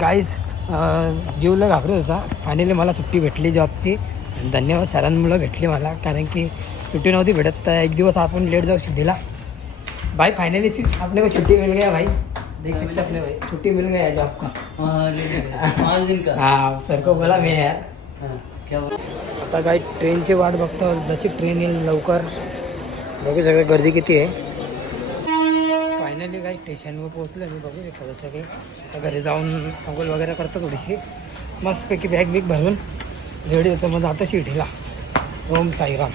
Guys जीवला घाबरत होता. फायनली मला सुट्टी भेटली जॉबची. धन्यवाद सरांमुळं भेटली मला, कारण की सुट्टी नव्हती भेटत. तर एक दिवस आपण लेट जाऊ शिकला भाई. फाइनली अपने को छुट्टी मिल गया भाई. देख सकते अपने भाई छुट्टी मिल गया जॉब का. 5 दिन का. हाँ सर को बोला मैं यार. क्या आता काय ट्रेनची वाट बघतो. जशी ट्रेन येईल लवकर. बघू सगळं गर्दी किती आहे. फायनली काही स्टेशनवर पोहोचलं मी. बघू शकतो जसं की आता घरी जाऊन अंघोळ वगैरे करतो थोडीशी. मस्तपैकी बॅग बिग भरून रेडी होतं. मग आता शिर्डीला. ओम साईराम.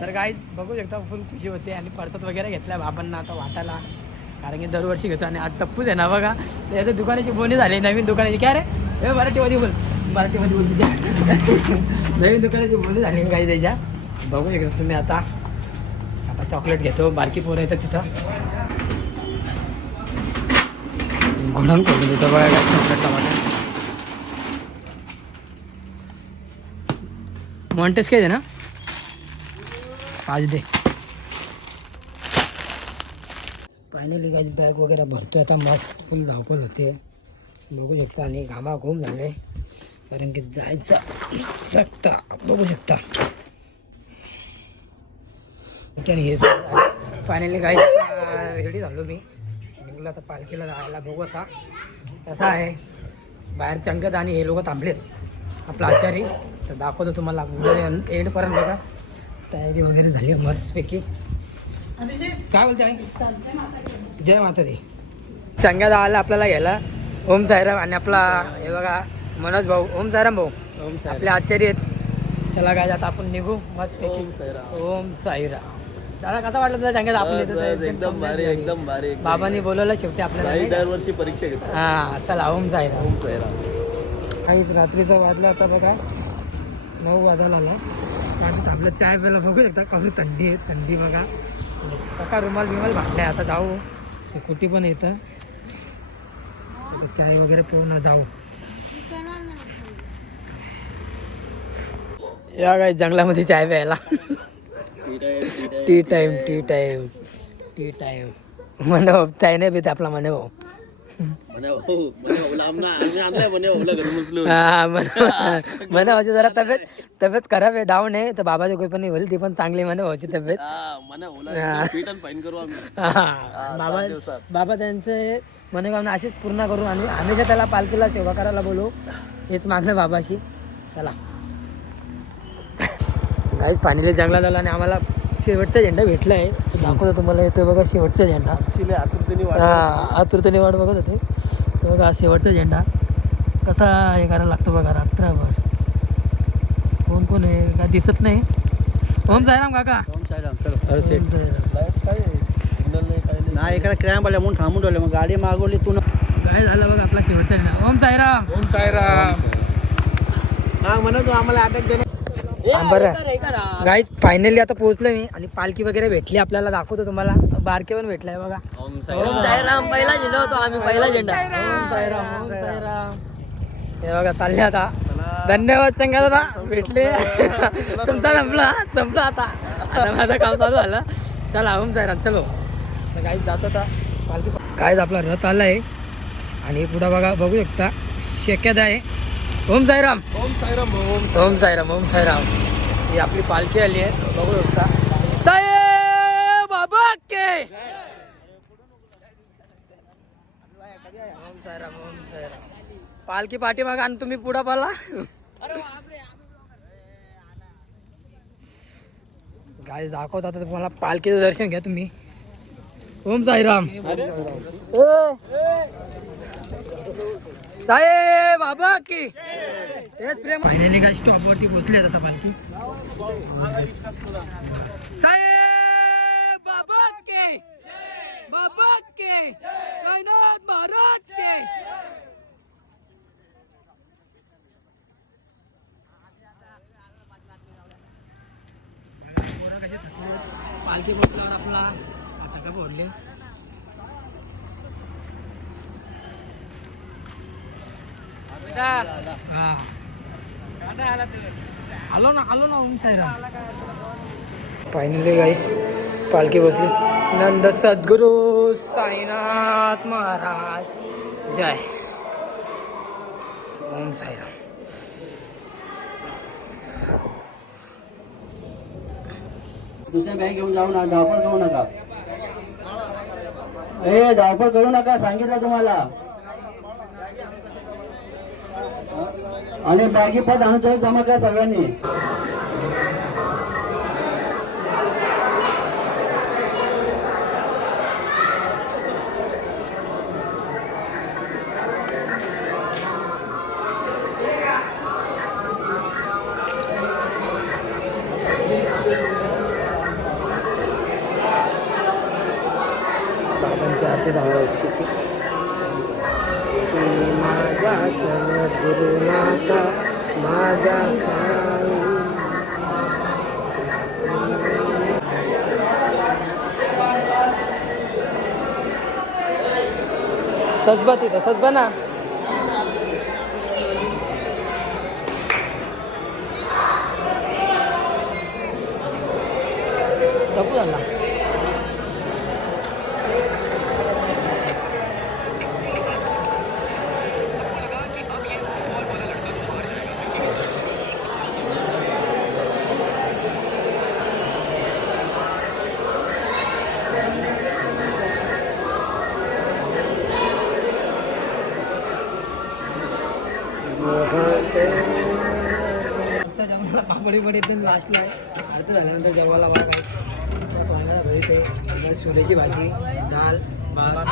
तर गाईज बघू शकता फुल खुशी होते. आणि परसात वगैरे घेतला बाबांना आता वाटायला, कारण की दरवर्षी घेतो. आणि आज टप्पूच आहे ना बघा. त्याच्या दुकानाची बोनी झाली नवीन दुकानाची. काय रे हे मराठीमध्ये बोल. मराठीमध्ये बोल तुझ्या. नवीन दुकानाची बोनी झाली काही त्याच्या. बघू शकता तुम्ही. आता चॉकलेट घेतो. बारकी पोरं येतात तिथं. घोडण करून देतो बघा काय चॉकलेट टमाटर. मॉन्टेस काय दे ना आज दे. फायनली काही बॅग वगैरे भरतोय आता. मस्त फुल धावपळ होते बघू शकता. आणि घामाघूम झाले कारण की जायचं शकता. बघू शकता. हे फायनली काही रेडी झालो मी. निघलो आता पालखीला जायला. बघू आता कसं आहे. बाहेर चंगत आणि हे लोक थांबलेत आपला आचारी. तर दाखवतो तुम्हाला व्हिडिओ एंडपर्यंत बघा. तयारी वगैरे झाली मस्तपैकी. काय बोलते आहे. जय माता दी. चंगा जायला आपल्याला घ्यायला ओम साईराम आणि आपला हे बघा मनोज भाऊ. ओम साईराम भाऊ आपले आचार्य आहेत. त्याला काय आता आपण निघू मस्तपैकी. ओम साईराम. दादा कसा वाटलं तुला सांगायचं आपण एकदम भारी एकदम भारी. बाबांनी बोलवलं शेवटी आपल्याला. दरवर्षी परीक्षा घेतात. हां चला ओम साईराम. ओम साईराम. काही रात्रीचा वाजला आता बघा 9 वाजायला आला. आणि थांबलं चाय प्यायला. बघू शकता कसं थंडी आहे. थंडी बघा. काका रुमाल बिमाल भाटलाय. आता जाऊ. सिक्युरिटी पण येतं. चाय वगैरे पिऊन जाऊ. या काय जंगलामध्ये चाय प्यायला. T time T time T time. म्हणे भाऊ चाय नाही पिते आपला म्हणे भाऊ. म्हणे भाऊची जरा तब्येत खराब आहे. डाऊन आहे. तर बाबाची कोई पण होईल ती पण चांगली म्हणे भाऊची तब्येत. बाबा त्यांचे म्हणे भावना अशीच पूर्ण करू. आणि हमेशा त्याला पालखीला सेवा करायला बोलू. हेच मागणं बाबाशी. चला काहीच पाणीला जंगलात आला. आणि आम्हाला शेवटचा झेंडा भेटला आहे. दाखवतो तुम्हाला. येतो बघा शेवटचा झेंडा. आतुरतेने वाट बघत होते. बघा शेवटचा झेंडा कसा हे करायला लागतो बघा रात्रभर. कोण कोण आहे काय दिसत नाही. ओम साईराम काका. ओम साईराम. नाही इकडे क्रॅम्प आल्या म्हणून थांबून ठेवले. मग गाडी मागवली तू. काय झालं बघा आपला शेवटचा झेंडा. ओम साईराम. ओम साईराम. हा म्हणा तू आम्हाला अटॅक दे. बरं गाईज फायनली आता पोहोचलो मी. आणि पालखी वगैरे भेटली आपल्याला. दाखवतो तुम्हाला. बारके पण भेटलाय बघा. ओम साईराम. पहिला झेंडा होतो आम्ही. पहिला झेंडा. ओम साईराम. ओम साईराम. हे बघा चालले आता. धन्यवाद संघा दादा भेटले. तुमचा संपला आता. आता माझं काम चालू झालं. चला ओम साईराम चलो. तर गाईज जातो आता पालखी. गाईज आपला रथ आला आहे. आणि पुढं बघा बघू शकता शक्यता आहे. ओम साईराम. ओम साईराम. ओम साईराम. ओम साईराम. ही आपली पालखी आली आहे. बघू शकता. साहेब बाबा के. ओम साईराम. ओम साईराम. पालखी पाठीमागं आणि तुम्ही पुढं पाला. गाडी दाखवता तर तुम्हाला पालखीचं दर्शन घ्या तुम्ही. ओम साईराम. साहेब बाबा की तेच प्रेम. फायनली काय स्टॉपवरती पोहोचले आता पालखी. साहेब बाबा के साईनाथ महाराज के. पालखी पोहोचल्यावर आपला आता का बोलले. आलो ना ओम साईराम. फायनली गाईस पालखी बसली. नंद सद्गुरू साईनाथ महाराज जय. ओम साईराम. दुसऱ्या बॅग घेऊन जाऊ नका, धावपळ करू नका. ए धावपळ करू नका सांगितलं तुम्हाला. आणि बॅगी पद आणतोय जमा करा सगळ्यांनी. बाबांच्या हाती 10 वाजताची. माझा गुरुनाथा माझा साई. सजबा तिथं सजबा ना. तपू झाला. आजच्या जेवणाला पापडी पडी लास्टला आहे. अर्थ झाल्यानंतर जेवायला बघा काय वांगा भरीत आहे, सोल्याची भाजी, डाळ, भात.